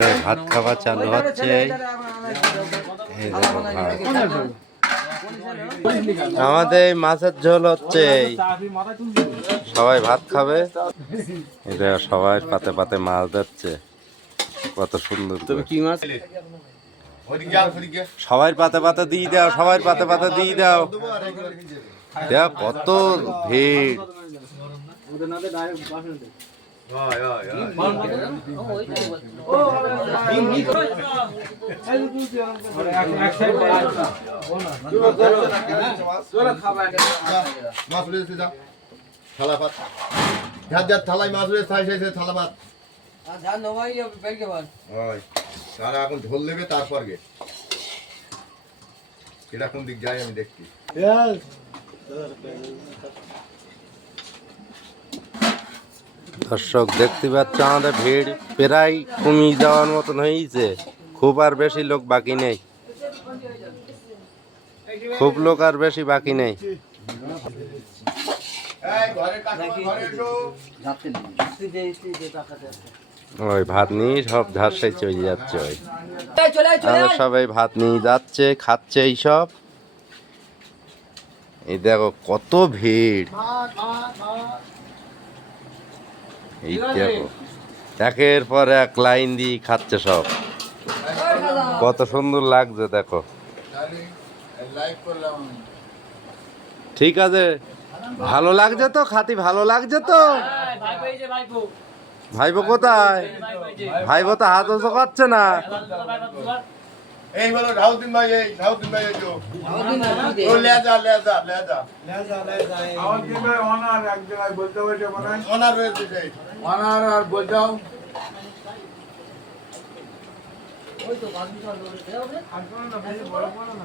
ভাত খাওয়া চালু হচ্ছে। এই দেখো ভাত। আমাদের মাছের ঝোল হচ্ছে, সবাই ভাত খাবে। এই দেখো সবাই পাতে পাতে মাছ ধরছে, কত সুন্দর। কি মাছ? সবাই পাতে পাতে দিয়ে দাও, সবাই পাতে পাতে দিয়ে দাও। দেখ কত ভিড়। থালায় মাছ রয়েছে, থালা ভাত তারা এখন ঝোল নেবে, তারপর গে এটা কোন দিক যায় আমি দেখছি। দর্শক দেখতে পাচ্ছ আমাদের ভিড় প্রায় কমিয়ে যাওয়ার মতন হয়েছে, খুব আর বেশি লোক বাকি নেই, খুব লোক আর বেশি বাকি নেই। ওই ভাত নিয়ে সব ঝাড়সাই চলে যাচ্ছে, ওই সবাই ভাত নিয়ে যাচ্ছে, খাচ্ছে এইসব। এই দেখো কত ভিড়, এই দেখো একের পর এক লাইন দিয়ে খাচ্ছে সব, কত সুন্দর লাগছে দেখো। ঠিক আছে, ভালো লাগছে তো, খাতি ভালো লাগছে তো। ভাইবো কোথায়? ভাইবো তো হাত ওসো করছে না। এই হলো রাউদ্দিন ভাই, এই রাউদ্দিন ভাই, এই তো ও লেজা লেজা লেজা রাউদ্দিন ভাই অনার এক জায়গায় বলতে বলতে বানাই অনার রয়েছে, সেই অনার আর বলতাও ওই তো বাকি সব লোক দেও না আর কোন না, বেশি বড় বড় না।